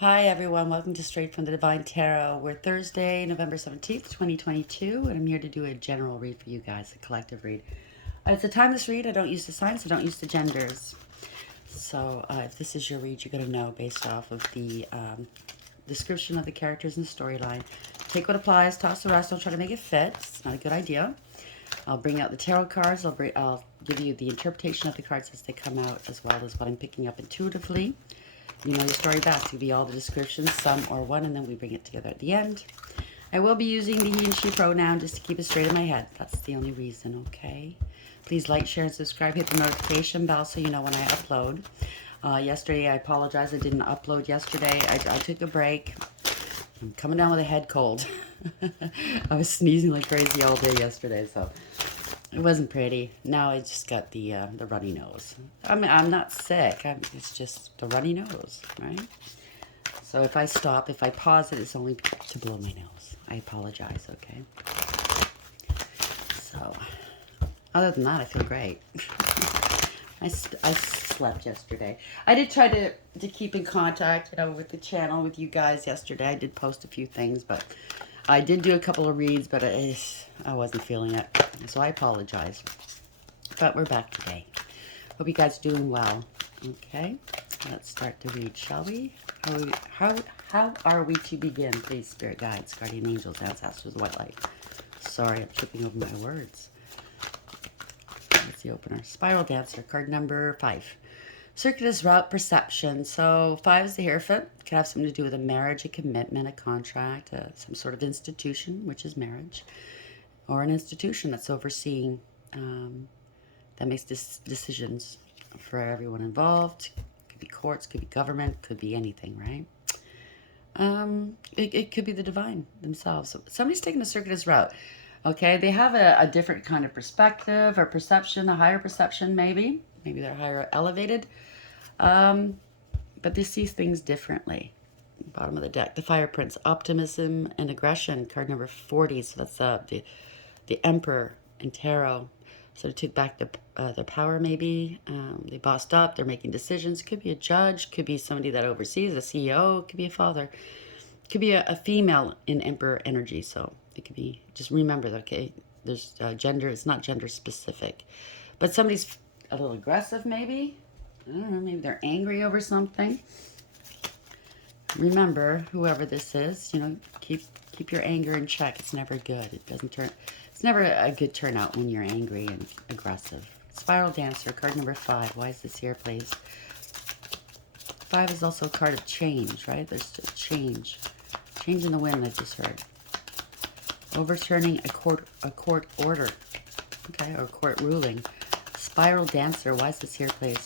Hi everyone, welcome to Straight from the Divine Tarot. We're Thursday, November 17th, 2022, and I'm here to do a general read for you guys, a collective read. It's a timeless read. I don't use the signs, I don't use the genders. So if this is your read, you're going to know based off of the description of the characters and the storyline. Take what applies, toss the rest, don't try to make it fit. It's not a good idea. I'll bring out the tarot cards. I'll give you the interpretation of the cards as they come out, as well as what I'm picking up intuitively. You know your story back to be all the descriptions, some or one, and then we bring it together at the end. I will be using the he and she pronoun just to keep it straight in my head. That's the only reason, okay? Please like, share, and subscribe. Hit the notification bell so you know when I upload. Yesterday, I apologize. I didn't upload yesterday. I took a break. I'm coming down with a head cold. I was sneezing like crazy all day yesterday, so it wasn't pretty. Now I just got the runny nose. I'm not sick. It's just the runny nose, right? So if I stop, if I pause it, it's only to blow my nose. I apologize, okay? So, other than that, I feel great. I slept yesterday. I did try to keep in contact, with the channel, with you guys yesterday. I did post a few things, but I did do a couple of reads, but I wasn't feeling it. So I apologize. But we're back today. Hope you guys are doing well. Okay, let's start the read, shall we? How are we to begin, please, spirit guides, guardian angels, ancestors, white light? Sorry, I'm tripping over my words. That's the opener. Spiral Dancer, card number 5. Circuitous route perception. So 5 is the Hierophant. Could have something to do with a marriage, a commitment, a contract, some sort of institution, which is marriage, or an institution that's overseeing, that makes decisions for everyone involved. Could be courts, could be government, could be anything, right? It could be the divine themselves. So somebody's taking a circuitous route. Okay, they have a different kind of perspective or perception, a higher perception maybe. Maybe they're higher elevated. But they see things differently. Bottom of the deck, the Fire Prince, optimism and aggression, card number 40. So that's the Emperor in tarot. So they took back their power maybe. They bossed up, they're making decisions. Could be a judge, could be somebody that oversees, a CEO, could be a father. Could be a female in Emperor energy. So it could be, just remember, okay, there's gender, it's not gender specific. But somebody's a little aggressive maybe. I don't know, maybe they're angry over something. Remember, whoever this is, keep your anger in check. It's never good. It's never a good turnout when you're angry and aggressive. Spiral Dancer, card number 5. Why is this here, please? 5 is also a card of change, right? There's a change. Change in the wind, I just heard. Overturning a court order, okay, or court ruling. Spiral Dancer, why is this here, please?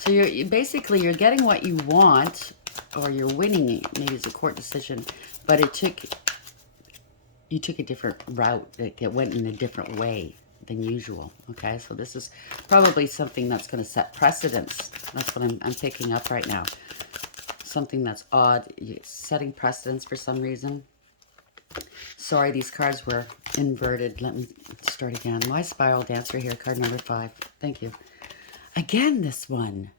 So you're getting what you want, or you're winning. Maybe it's a court decision, but you took a different route. It went in a different way than usual. Okay, so this is probably something that's going to set precedence. That's what I'm picking up right now. Something that's odd, setting precedence for some reason. Sorry, these cards were inverted. Let me start again. Why Spiral Dancer here, card number 5. Thank you. Again, this one.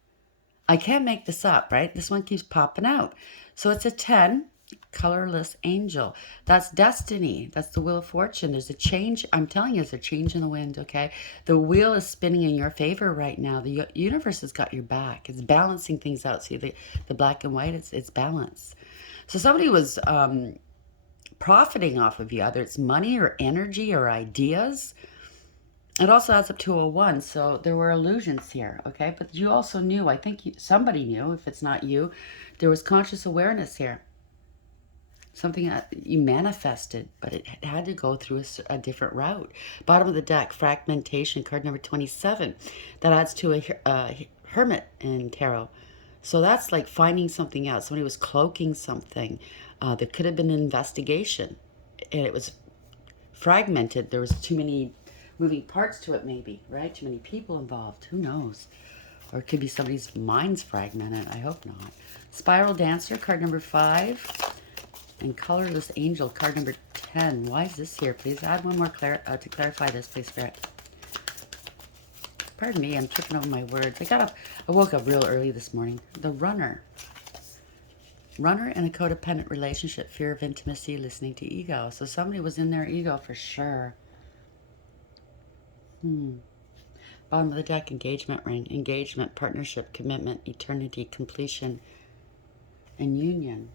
I can't make this up, right? This one keeps popping out. So it's a 10, colorless angel. That's destiny. That's the wheel of fortune. There's a change. I'm telling you, there's a change in the wind, okay? The wheel is spinning in your favor right now. The universe has got your back. It's balancing things out. See, the black and white, it's balance. So somebody was profiting off of you, either it's money or energy or ideas. It also adds up to a 1, so there were illusions here, okay? But you also knew, I think somebody knew, if it's not you, there was conscious awareness here. Something that you manifested, but it had to go through a different route. Bottom of the deck, fragmentation, card number 27. That adds to a hermit in tarot. So that's like finding something out. Somebody was cloaking something. There could have been an investigation, and it was fragmented. There was too many moving parts to it maybe, right? Too many people involved. Who knows? Or it could be somebody's mind's fragmented. I hope not. Spiral Dancer, card number 5. And Colorless Angel, card number 10. Why is this here? Please add one more to clarify this, please, Spirit. Pardon me, I'm tripping over my words. I woke up real early this morning. The Runner. Runner in a codependent relationship, fear of intimacy, listening to ego. So somebody was in their ego for sure. Bottom of the deck, engagement ring. Engagement, partnership, commitment, eternity, completion, and union.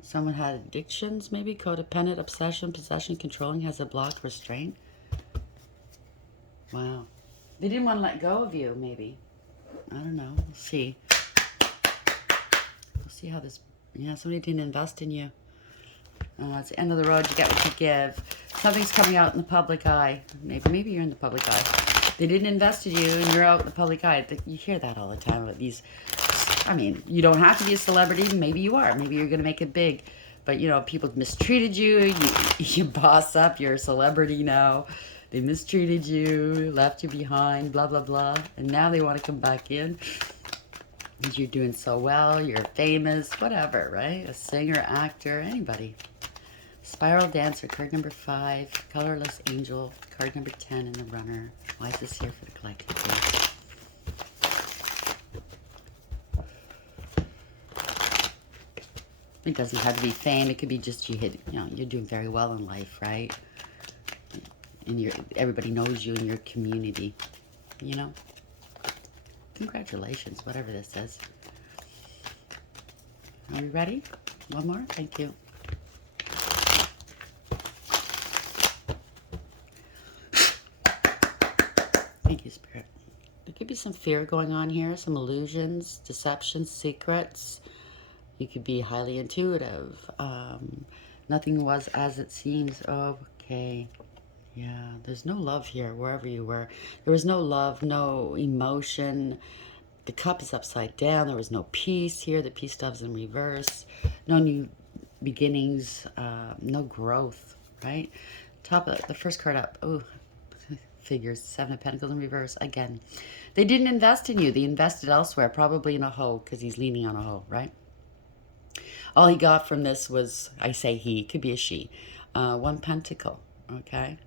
Someone had addictions, maybe codependent, obsession, possession, controlling, has a block, restraint. Wow. They didn't want to let go of you, maybe. I don't know. We'll see. We'll see how this... Yeah, somebody didn't invest in you. It's the end of the road. You get what you give. Something's coming out in the public eye. Maybe you're in the public eye. They didn't invest in you, and you're out in the public eye. You hear that all the time about these... I mean, you don't have to be a celebrity. Maybe you are. Maybe you're going to make it big. But, you know, people mistreated you. You boss up. You're a celebrity now. They mistreated you, left you behind, blah, blah, blah. And now they want to come back in. And you're doing so well. You're famous, whatever, right? A singer, actor, anybody. Spiral Dancer, card number 5. Colorless Angel, card number 10 in the runner. Why is this here for the collective? Please? It doesn't have to be fame. It could be just you hit, you know, you're doing very well in life, right? And everybody knows you in your community, you know? Congratulations, whatever this says. Are we ready? One more? Thank you. Thank you, Spirit. There could be some fear going on here, some illusions, deceptions, secrets. You could be highly intuitive. Nothing was as it seems. Okay. Yeah, there's no love here, wherever you were. There was no love, no emotion. The cup is upside down. There was no peace here. The peace dove's in reverse. No new beginnings, no growth, right? Top of the first card up. Oh, figures. 7 of Pentacles in reverse. Again, they didn't invest in you. They invested elsewhere, probably in a hoe, because he's leaning on a hoe, right? All he got from this was, I say he, could be a she. 1 pentacle, okay?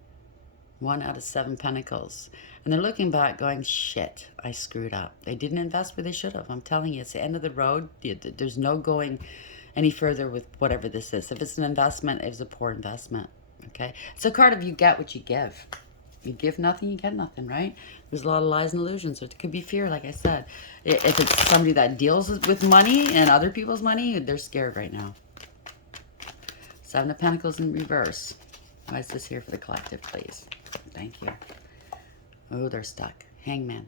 1 out of 7 pentacles. And they're looking back going, shit, I screwed up. They didn't invest where they should have. I'm telling you, it's the end of the road. There's no going any further with whatever this is. If it's an investment, it's a poor investment, okay? It's a card of you get what you give. You give nothing, you get nothing, right? There's a lot of lies and illusions. So it could be fear, like I said. If it's somebody that deals with money and other people's money, they're scared right now. 7 of Pentacles in reverse. Why is this here for the collective, please? Thank you. Oh, they're stuck. Hangman.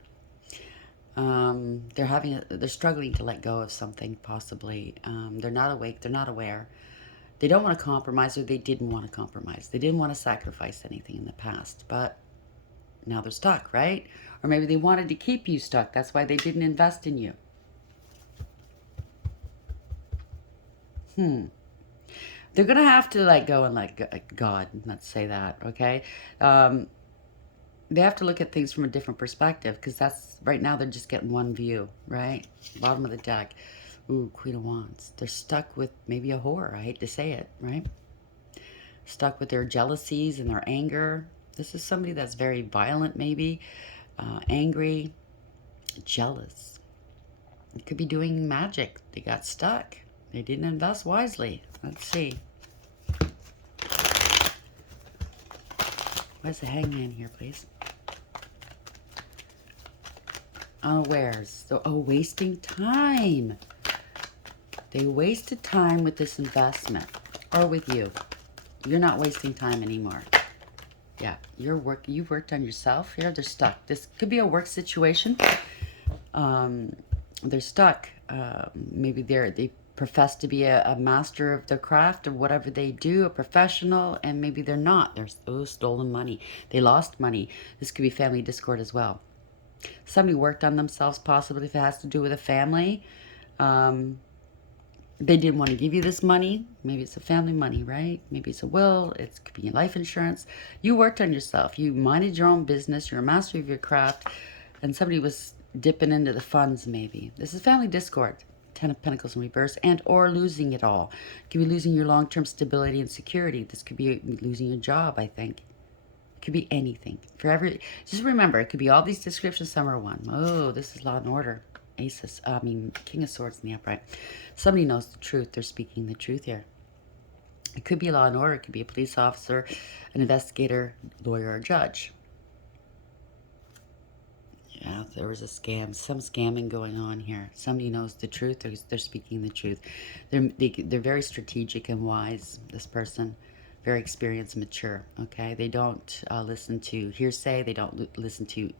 They're struggling to let go of something, possibly. They're not awake. They're not aware. They don't want to compromise, or they didn't want to compromise. They didn't want to sacrifice anything in the past, but now they're stuck, right? Or maybe they wanted to keep you stuck. That's why they didn't invest in you. They're going to have to let go and let God. Let's say that, okay? They have to look at things from a different perspective, because that's, right now, they're just getting one view, right? Bottom of the deck. Ooh, Queen of Wands. They're stuck with maybe a whore. I hate to say it, right? Stuck with their jealousies and their anger. This is somebody that's very violent, maybe. Angry. Jealous. It could be doing magic. They got stuck. They didn't invest wisely. Let's see. Where's the Hangman here, please? Unawares. So, wasting time. They wasted time with this investment, or with you. You're not wasting time anymore. Yeah, you've worked on yourself here. They're stuck. This could be a work situation. They're stuck. Maybe they profess to be a master of their craft or whatever they do, a professional, and maybe they're not. They're stolen money. They lost money. This could be family discord as well. Somebody worked on themselves, possibly if it has to do with a family. They didn't want to give you this money. Maybe it's a family money, right? Maybe it's a will. It could be life insurance. You worked on yourself. You minded your own business. You're a master of your craft. And somebody was dipping into the funds, maybe. This is family discord. 10 of Pentacles in reverse, and or losing it all. You could be losing your long-term stability and security. This could be losing your job, I think. It could be anything. Just remember, it could be all these descriptions. Some are one. Oh, this is Law and Order. King of Swords in the upright. Somebody knows the truth. They're speaking the truth here. It could be law and order. It could be a police officer, an investigator, lawyer, or judge. Yeah, there was a scam. Some scamming going on here. Somebody knows the truth. They're speaking the truth. They're very strategic and wise, this person. Very experienced, mature, okay? They don't listen to hearsay. They don't listen to,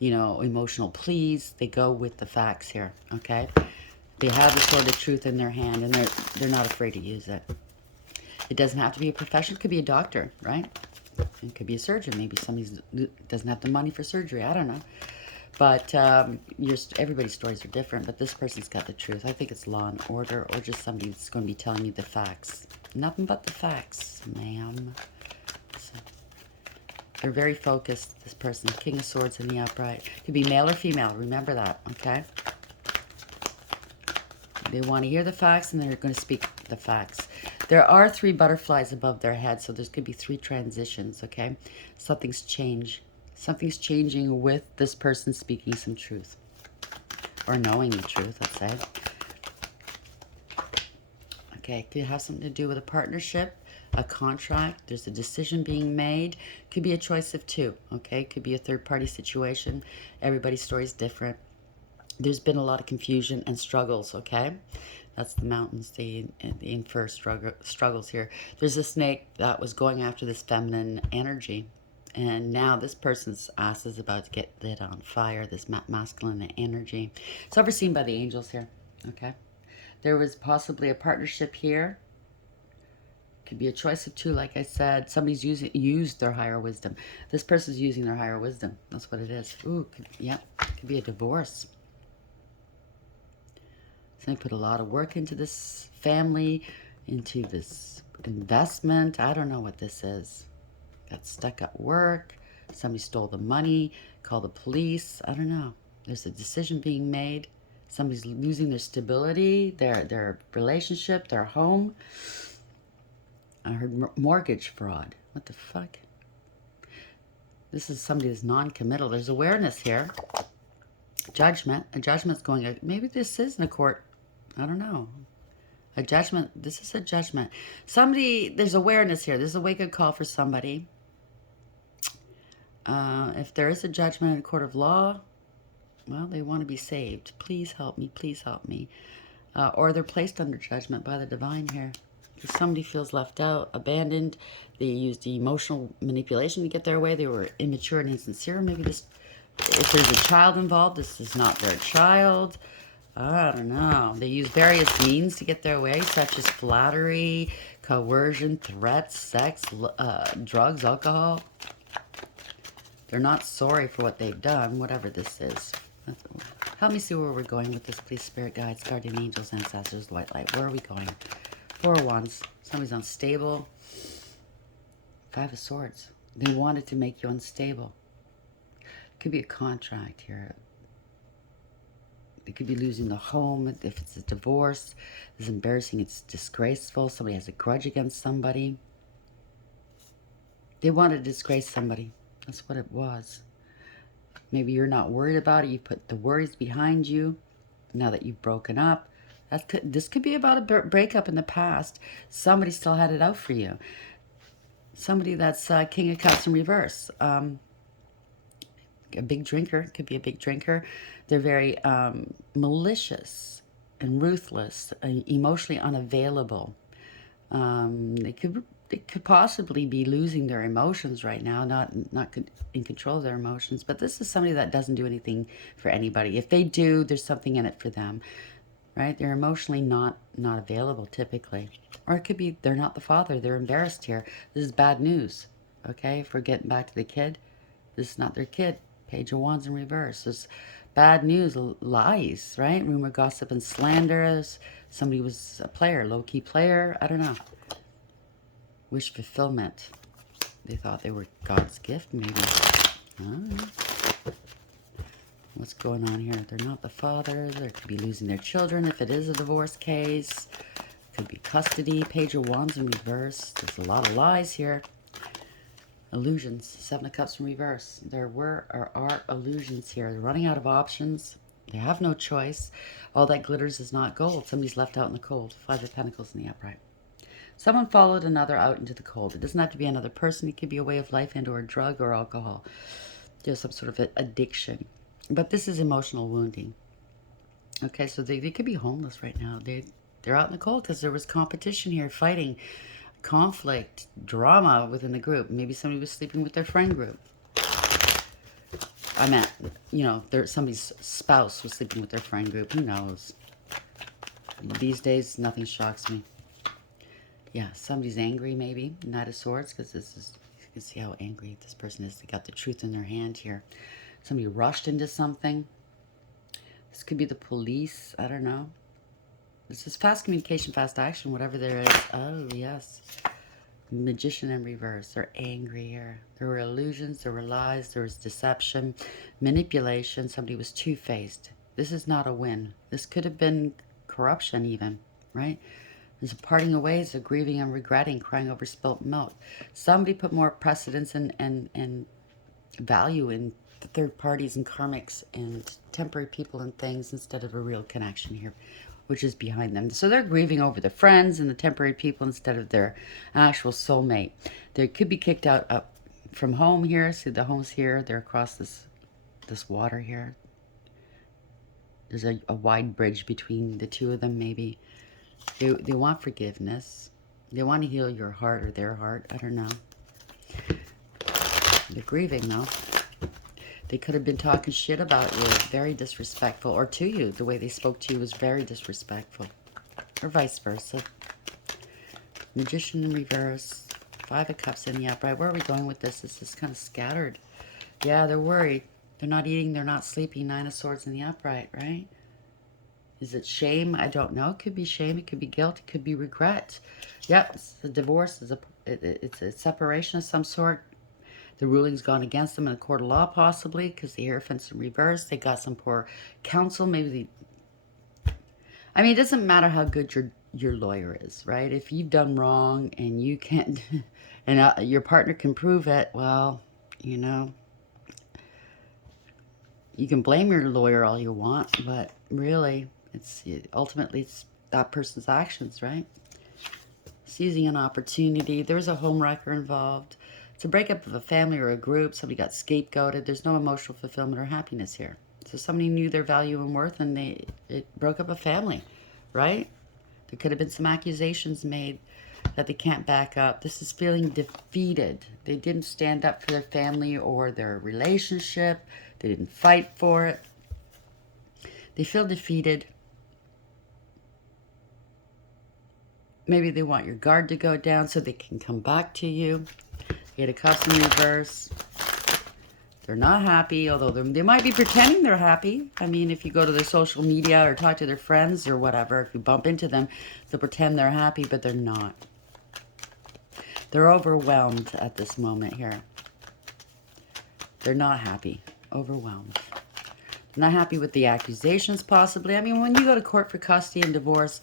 emotional pleas. They go with the facts here, okay? They have the sword of truth in their hand, and they're not afraid to use it. It doesn't have to be a profession. It could be a doctor, right? It could be a surgeon. Maybe somebody doesn't have the money for surgery. I don't know. But everybody's stories are different. But this person's got the truth. I think it's law and order, or just somebody that's going to be telling you the facts. Nothing but the facts, ma'am. So, they're very focused, this person. King of Swords in the upright. Could be male or female. Remember that, okay? They want to hear the facts, and they're going to speak the facts. There are 3 butterflies above their head, so there's going to be 3 transitions, okay? Something's changed. Something's changing with this person speaking some truth. Or knowing the truth, let's say. Okay, it could have something to do with a partnership, a contract. There's a decision being made. Could be a choice of 2, okay? Could be a third-party situation. Everybody's story is different. There's been a lot of confusion and struggles, okay? That's the mountains, the infer struggles here. There's a snake that was going after this feminine energy. And now this person's ass is about to get lit on fire, this masculine energy. It's overseen by the angels here, okay? There was possibly a partnership here. Could be a choice of 2, like I said. Somebody's used their higher wisdom. This person's using their higher wisdom. That's what it is. Ooh, could be a divorce. So they put a lot of work into this family, into this investment. I don't know what this is. Got stuck at work. Somebody stole the money. Called the police. I don't know. There's a decision being made. Somebody's losing their stability, their relationship, their home. I heard mortgage fraud. What the fuck? This is somebody that's non-committal. There's awareness here. Judgment. A judgment's going. Maybe this is in a court. I don't know. A judgment. This is a judgment. Somebody. There's awareness here. There's a wake-up call for somebody. If there is a judgment in a court of law, well, they want to be saved. Please help me. Please help me. Or they're placed under judgment by the divine here. If somebody feels left out, abandoned, they used emotional manipulation to get their way. They were immature and insincere. Maybe this, if there's a child involved, this is not their child. I don't know. They use various means to get their way, such as flattery, coercion, threats, sex, drugs, alcohol. They're not sorry for what they've done, whatever this is. Help me see where we're going with this, please, spirit guides, guardian angels, ancestors, white light. Where are we going? 4 of Wands. Somebody's unstable. 5 of Swords. They wanted to make you unstable. Could be a contract here. They could be losing the home. If it's a divorce, it's embarrassing, it's disgraceful. Somebody has a grudge against somebody. They want to disgrace somebody. That's what it was. Maybe you're not worried about it. You put the worries behind you now that you've broken up. This could be about a breakup in the past. Somebody still had it out for you. Somebody that's King of Cups in reverse. A big drinker. Could be a big drinker. They're very malicious and ruthless, emotionally unavailable. They could possibly be losing their emotions right now, not in control of their emotions. But this is somebody that doesn't do anything for anybody. If they do, there's something in it for them. Right? They're emotionally not available typically. Or it could be they're not the father. They're embarrassed here. This is bad news. Okay? If we're getting back to the kid, this is not their kid. Page of Wands in reverse. This bad news, lies, right? Rumor, gossip, and slander. Somebody was a player, low-key player. I don't know. Wish fulfillment. They thought they were God's gift, maybe. I don't know. What's going on here? They're not the father. They could be losing their children if it is a divorce case. Could be custody. Page of Wands in reverse. There's a lot of lies here. Illusions. 7 of Cups in reverse. There were or are illusions here. They're running out of options. They have no choice. All that glitters is not gold. Somebody's left out in the cold. Five of Pentacles in the upright. Someone followed another out into the cold. It doesn't have to be another person. It could be a way of life and or a drug or alcohol. There's some sort of addiction. But this is emotional wounding. Okay, so they could be homeless right now. They're out in the cold because there was competition here, fighting, conflict, drama within the group. Maybe somebody was sleeping with their friend group. I meant, you know, somebody's spouse was sleeping with their friend group. Who knows? These days, nothing shocks me. Yeah, somebody's angry maybe. Knight of Swords, because this is, you can see how angry this person is. They got the truth in their hand here. Somebody rushed into something. This could be the police. I don't know. This is fast communication, fast action, whatever there is. Oh, yes. Magician in reverse. They're angry here. There were illusions, there were lies, there was deception, manipulation. Somebody was two-faced. This is not a win. This could have been corruption even, right? There's a parting of ways, a grieving and regretting, crying over spilt milk. Somebody put more precedence and value in the third parties and karmics and temporary people and things instead of a real connection here, which is behind them. So they're grieving over the friends and the temporary people instead of their actual soulmate. They could be kicked out up from home here. See, the home's here. They're across this water here. There's a wide bridge between the two of them, maybe. They want forgiveness. They want to heal your heart or their heart. I don't know. They're grieving, though. They could have been talking shit about you, very disrespectful, or to you. The way they spoke to you was very disrespectful, or vice versa. Magician in reverse, Five of Cups in the upright. Where are we going with this? This is kind of scattered. Yeah, they're worried. They're not eating, they're not sleeping. Nine of Swords in the upright, right? Is it shame? I don't know. It could be shame. It could be guilt. It could be regret. Yep, the divorce is it's a separation of some sort. The ruling's gone against them in a court of law, possibly, because the Hierophant's in reverse. They got some poor counsel. Maybe I mean, it doesn't matter how good your lawyer is, right? If you've done wrong and you can't, and your partner can prove it, well, you know, you can blame your lawyer all you want, but really, ultimately it's that person's actions, right? Seizing an opportunity. There's a home wrecker involved. It's a breakup of a family or a group. Somebody got scapegoated. There's no emotional fulfillment or happiness here. So somebody knew their value and worth, and it broke up a family, right? There could have been some accusations made that they can't back up. This is feeling defeated. They didn't stand up for their family or their relationship. They didn't fight for it. They feel defeated. Maybe they want your guard to go down so they can come back to you. Eight of Cups in reverse. They're not happy, although they might be pretending they're happy. I mean, if you go to their social media or talk to their friends or whatever, if you bump into them, they'll pretend they're happy, but they're not. They're overwhelmed at this moment here. They're not happy. Overwhelmed. They're not happy with the accusations, possibly. I mean, when you go to court for custody and divorce,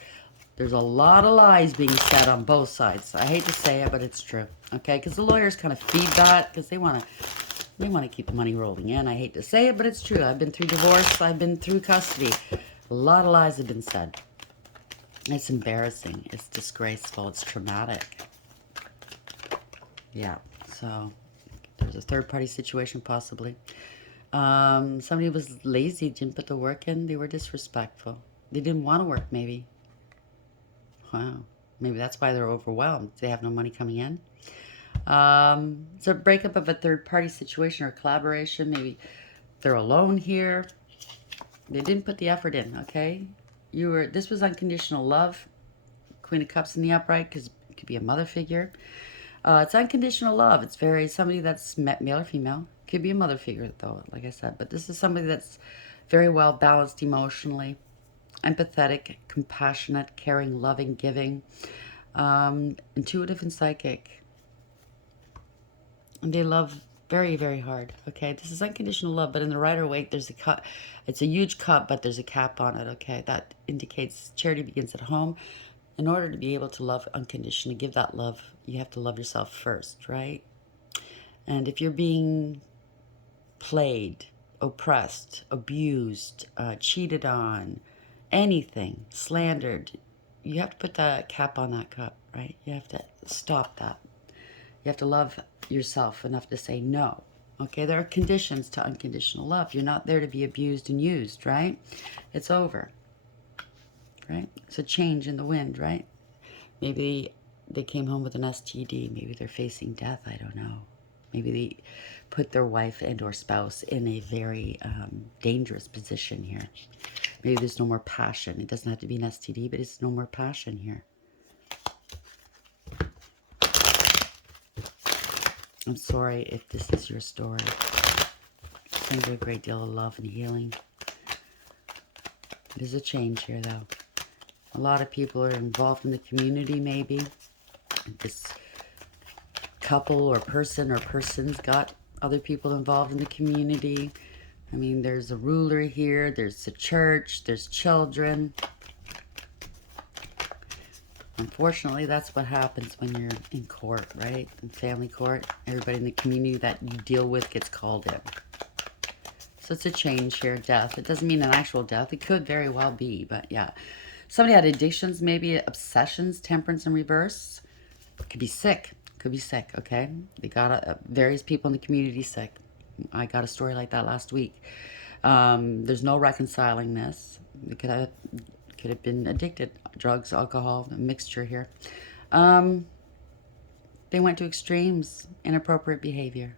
there's a lot of lies being said on both sides. I hate to say it, but it's true. Okay? Because the lawyers kind of feed that because they want to keep the money rolling in. I hate to say it, but it's true. I've been through divorce. I've been through custody. A lot of lies have been said. It's embarrassing. It's disgraceful. It's traumatic. Yeah. So there's a third-party situation possibly. Somebody was lazy, didn't put the work in. They were disrespectful. They didn't want to work, maybe. Wow. Maybe that's why they're overwhelmed. They have no money coming in. It's a breakup of a third-party situation or collaboration. Maybe they're alone here. They didn't put the effort in, okay? This was unconditional love. Queen of Cups in the upright, because it could be a mother figure. It's unconditional love. It's somebody that's male or female. Could be a mother figure, though, like I said. But this is somebody that's very well balanced emotionally. Empathetic, compassionate, caring, loving, giving, intuitive and psychic. And they love very, very hard. Okay, this is unconditional love, but in the Rider-Waite, there's a cup. It's a huge cup, but there's a cap on it. Okay, that indicates charity begins at home. In order to be able to love unconditionally, give that love, you have to love yourself first, right? And if you're being played oppressed, abused, cheated on, anything, slandered, you have to put that cap on that cup, right? You have to stop that. You have to love yourself enough to say no. Okay, there are conditions to unconditional love. You're not there to be abused and used, right? It's over, right? It's a change in the wind, right? Maybe they came home with an STD. Maybe they're facing death. I don't know. Maybe they put their wife and or spouse in a very dangerous position here. Maybe there's no more passion. It doesn't have to be an STD, but it's no more passion here. I'm sorry if this is your story. Send you a great deal of love and healing. There's a change here, though. A lot of people are involved in the community, maybe. This couple or person or persons got other people involved in the community. I mean, there's a ruler here. There's a church. There's children. Unfortunately, that's what happens when you're in court, right? In family court. Everybody in the community that you deal with gets called in. So it's a change here, death. It doesn't mean an actual death. It could very well be, but yeah. Somebody had addictions, maybe obsessions, temperance in reverse. Could be sick. Could be sick, okay? They got various people in the community sick. I got a story like that last week. There's no reconciling this. They could have been addicted. Drugs, alcohol, a mixture here. They went to extremes, inappropriate behavior.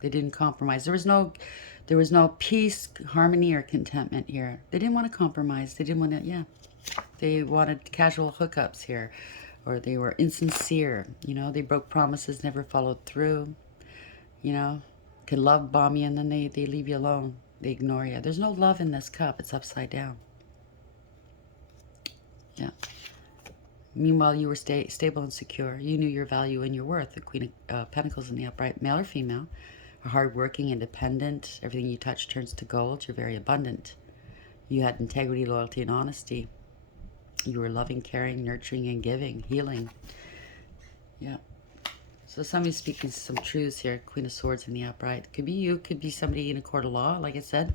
They didn't compromise. There was no peace, harmony, or contentment here. They didn't want to compromise. They didn't want to, yeah. They wanted casual hookups here. Or they were insincere. You know, they broke promises, never followed through. You know, could love bomb you and then they leave you alone. They ignore you. There's no love in this cup. It's upside down. Yeah. Meanwhile, you were stable and secure. You knew your value and your worth. The Queen of Pentacles in the upright, male or female, are hardworking, independent. Everything you touch turns to gold. You're very abundant. You had integrity, loyalty, and honesty. You were loving, caring, nurturing, and giving, healing. Yeah. So somebody's speaking some truths here. Queen of Swords in the upright. Could be you. Could be somebody in a court of law, like I said.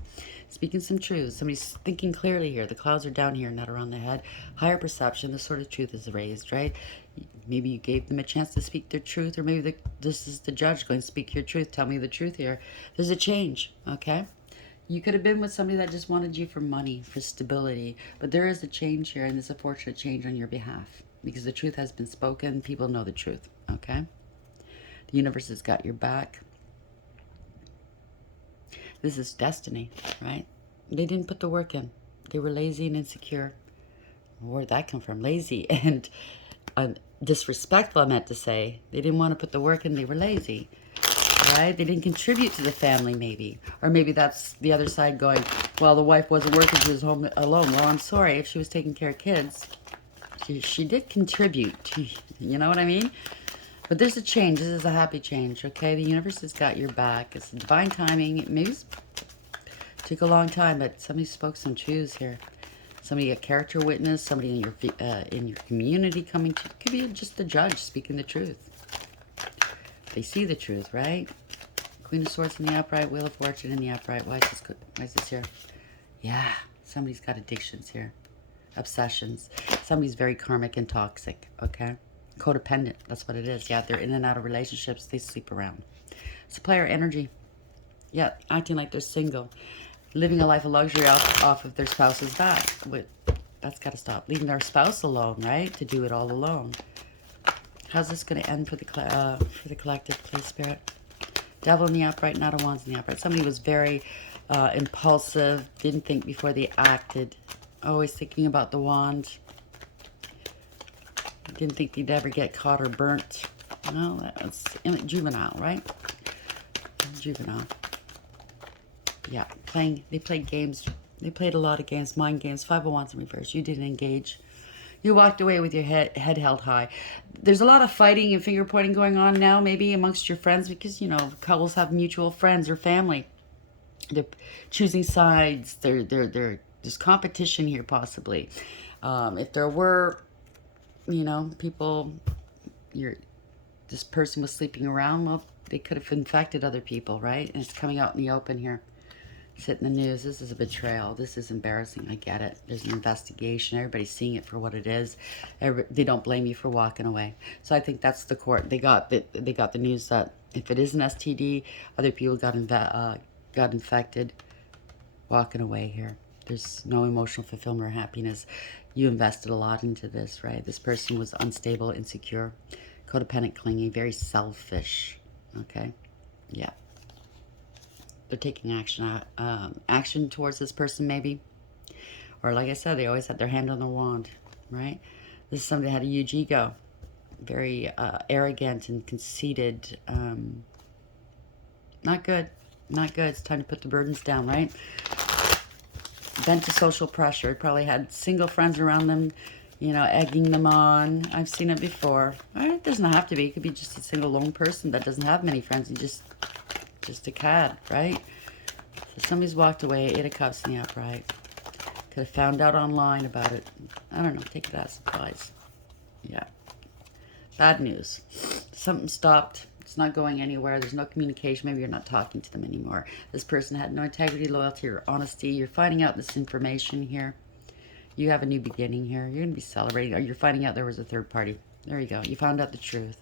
Speaking some truths. Somebody's thinking clearly here. The clouds are down here, not around the head. Higher perception. The sword of truth is raised, right? Maybe you gave them a chance to speak their truth, or maybe this is the judge going, speak your truth. Tell me the truth here. There's a change, okay? You could have been with somebody that just wanted you for money, for stability. But there is a change here, and there's a fortunate change on your behalf. Because the truth has been spoken. People know the truth, okay? The universe has got your back. This is destiny, right? They didn't put the work in. They were lazy and insecure. Where'd that come from? Lazy and disrespectful, I meant to say. They didn't want to put the work in. They were lazy, right? They didn't contribute to the family, maybe. Or maybe that's the other side going, well, the wife wasn't working. She was home alone. Well, I'm sorry. If she was taking care of kids, she did contribute. You know what I mean? But there's a change. This is a happy change, okay? The universe has got your back. It's divine timing. Maybe it took a long time, but somebody spoke some truths here. Somebody, a character witness, somebody in your community coming to, could be just the judge speaking the truth. They see the truth, right? Queen of Swords in the upright, Wheel of Fortune in the upright. Why is this here? Yeah, somebody's got addictions here. Obsessions. Somebody's very karmic and toxic, okay? Codependent, that's what it is. Yeah, they're in and out of relationships. They sleep around. It's a player energy. Yeah, acting like they're single. Living a life of luxury off of their spouse's back. That's got to stop. Leaving their spouse alone, right? To do it all alone. How's this going to end for the collective, please, Spirit? Devil in the upright, Knight of Wands in the upright. Somebody was very impulsive. Didn't think before they acted. Always thinking about the wand. Didn't think they'd ever get caught or burnt. Well, that's juvenile, right? Juvenile. Yeah, they played games. They played a lot of games, mind games. 5 of Wands in reverse. You didn't engage. You walked away with your head held high. There's a lot of fighting and finger pointing going on now, maybe amongst your friends, because, you know, couples have mutual friends or family. They're choosing sides. There's competition here, possibly. If there were, you know, people, this person was sleeping around, well, they could have infected other people, right? And it's coming out in the open here. It's hitting the news. This is a betrayal. This is embarrassing. I get it. There's an investigation. Everybody's seeing it for what it is. They don't blame you for walking away. So I think that's the court. They got the news that if it is an STD, other people got infected. Walking away here. There's no emotional fulfillment or happiness. You invested a lot into this, right? This person was unstable, insecure, codependent, clingy, very selfish. Okay, yeah. They're taking action towards this person, maybe. Or like I said, they always had their hand on the wand, right? This is somebody that had a huge ego, very arrogant and conceited. Not good. Not good. It's time to put the burdens down, right? Bent to social pressure. Probably had single friends around them, egging them on. I've seen it before. It doesn't have to be. It could be just a single lone person that doesn't have many friends and just a cad, right? So somebody's walked away, 8 of Cups in the upright. Could have found out online about it. I don't know. Take it as supplies. Yeah. Bad news. Something stopped. It's not going anywhere. There's no communication. Maybe you're not talking to them anymore. This person had no integrity, loyalty, or honesty. You're finding out this information here. You have a new beginning here. You're going to be celebrating. Or you're finding out there was a third party. There you go. You found out the truth.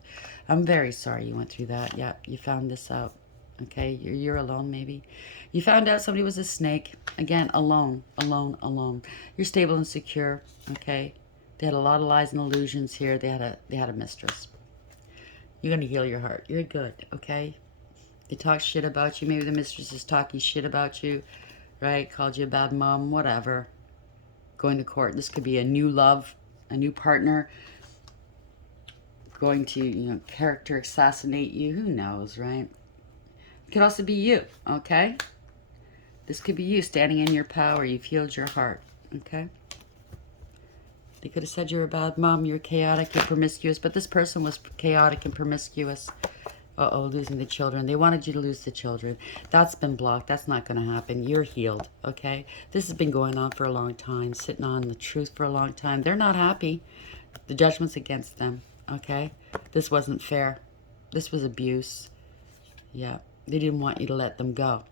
I'm very sorry you went through that. Yeah, you found this out. Okay, you're alone maybe. You found out somebody was a snake. Again, alone, alone, alone. You're stable and secure. Okay, they had a lot of lies and illusions here. They had a mistress. You're gonna heal your heart. You're good. Okay. They talk shit about you. Maybe the mistress is talking shit about you, right? Called you a bad mom. Whatever. Going to court. This could be a new love, a new partner. Going to character assassinate you. Who knows, right? It could also be you, okay? This could be you standing in your power. You've healed your heart, okay? They could have said you're a bad mom, you're chaotic, you're promiscuous, but this person was chaotic and promiscuous. Uh-oh, losing the children. They wanted you to lose the children. That's been blocked. That's not going to happen. You're healed, okay? This has been going on for a long time, sitting on the truth for a long time. They're not happy. The judgment's against them, okay? This wasn't fair. This was abuse. Yeah. They didn't want you to let them go.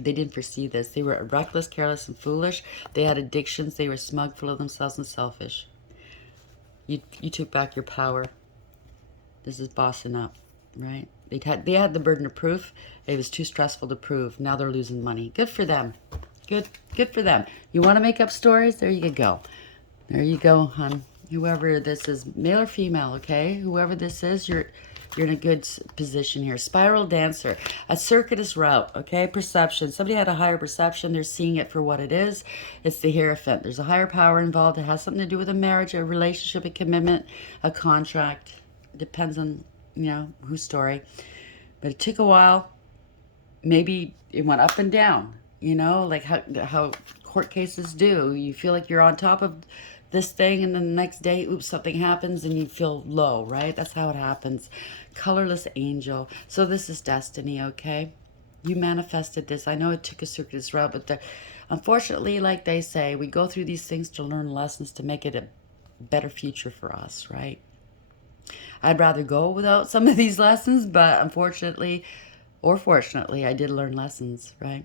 They didn't foresee this. They were reckless, careless, and foolish. They had addictions. They were smug, full of themselves, and selfish. You took back your power. This is bossing up, right? They had the burden of proof. It was too stressful to prove. Now they're losing money. Good for them. Good for them. You want to make up stories? There you go. There you go, hon. Whoever this is, male or female, okay? Whoever this is, you're in a good position here. Spiral dancer, a circuitous route, okay? Perception. Somebody had a higher perception. They're seeing it for what it is. It's the Hierophant. There's a higher power involved. It has something to do with a marriage, a relationship, a commitment, a contract. Depends on, whose story. But it took a while. Maybe it went up and down, like how court cases do. You feel like you're on top of this thing, and then the next day, oops, something happens and you feel low, right? That's how it happens. Colorless angel. So this is destiny, okay? You manifested this. I know it took a circuitous route, but unfortunately, like they say, we go through these things to learn lessons to make it a better future for us, right? I'd rather go without some of these lessons, but unfortunately, or fortunately, I did learn lessons, right?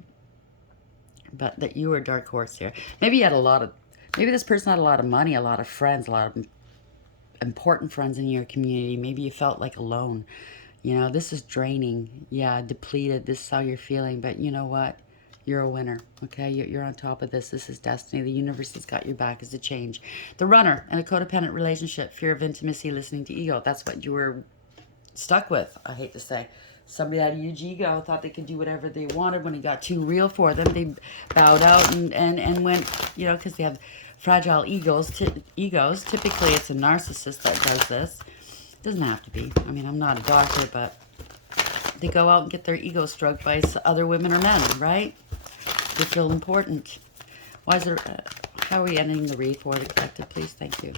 But that you were a dark horse here. Maybe you had maybe this person had a lot of money, a lot of friends, a lot of important friends in your community. Maybe you felt like alone. This is draining. Yeah, depleted. This is how you're feeling. But you know what? You're a winner, okay? You're on top of this. This is destiny. The universe has got your back. It's a change. The runner in a codependent relationship, fear of intimacy, listening to ego. That's what you were stuck with, I hate to say. Somebody had a huge ego, thought they could do whatever they wanted. When it got too real for them, they bowed out and went, because they have fragile egos. Typically, it's a narcissist that does this. It doesn't have to be. I mean, I'm not a doctor, but they go out and get their ego stroked by other women or men, right? They feel important. How are we ending the read for the collective, please? Thank you.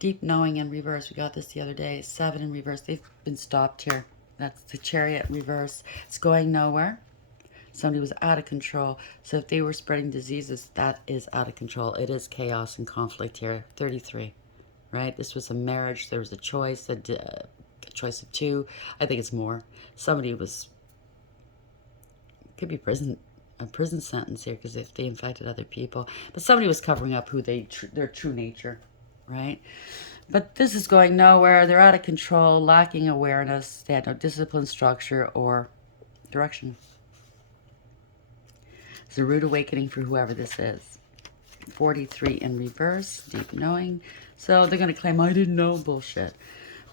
Deep knowing in reverse. We got this the other day. 7 in reverse. They've been stopped here. That's the Chariot in reverse. It's going nowhere. Somebody was out of control. So if they were spreading diseases, that is out of control. It is chaos and conflict here. 33, right? This was a marriage. There was a choice, a choice of 2. I think it's more. Somebody was Could be a prison sentence here because if they infected other people. But somebody was covering up who their true nature, right? But this is going nowhere. They're out of control, lacking awareness. They had no discipline, structure, or direction. It's a rude awakening for whoever this is. 43 in reverse, deep knowing. So they're going to claim, I didn't know. Bullshit.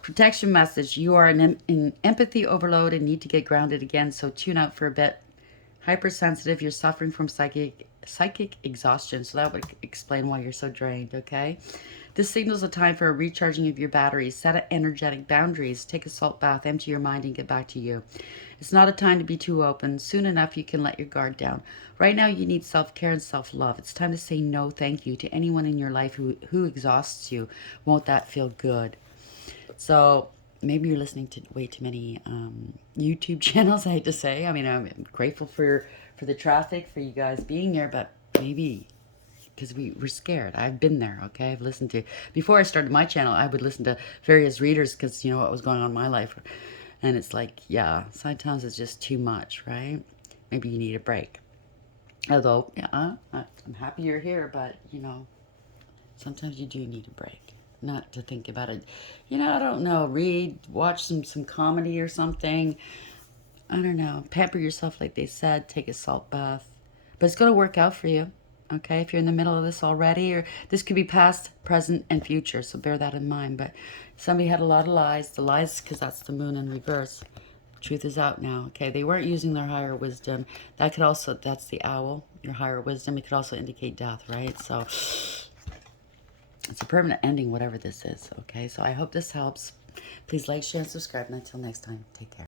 Protection message. You are in empathy overload and need to get grounded again, so tune out for a bit. Hypersensitive. You're suffering from psychic exhaustion, so that would explain why you're so drained, okay? This signals a time for a recharging of your batteries. Set energetic boundaries. Take a salt bath. Empty your mind and get back to you. It's not a time to be too open. Soon enough, you can let your guard down. Right now, you need self-care and self-love. It's time to say no thank you to anyone in your life who exhausts you. Won't that feel good? So maybe you're listening to way too many YouTube channels, I hate to say. I mean, I'm grateful for the traffic, for you guys being here, but maybe because we're scared. I've been there, okay? I've listened to, before I started my channel, I would listen to various readers because, you know, what was going on in my life. And it's like, yeah, sometimes it's just too much, right? Maybe you need a break. Although, yeah, I'm happy you're here, but, you know, sometimes you do need a break. Not to think about it. You know, I don't know. Read, watch some comedy or something. I don't know. Pamper yourself like they said. Take a salt bath. But it's going to work out for you. Okay, if you're in the middle of this already, or this could be past, present, and future, so bear that in mind. But somebody had a lot of lies. The lies, because that's the moon in reverse. Truth is out now. Okay, they weren't using their higher wisdom. That could also, that's the owl, your higher wisdom. It could also indicate death, right? So it's a permanent ending, whatever this is. Okay, so I hope this helps. Please like, share, and subscribe. And until next time, take care.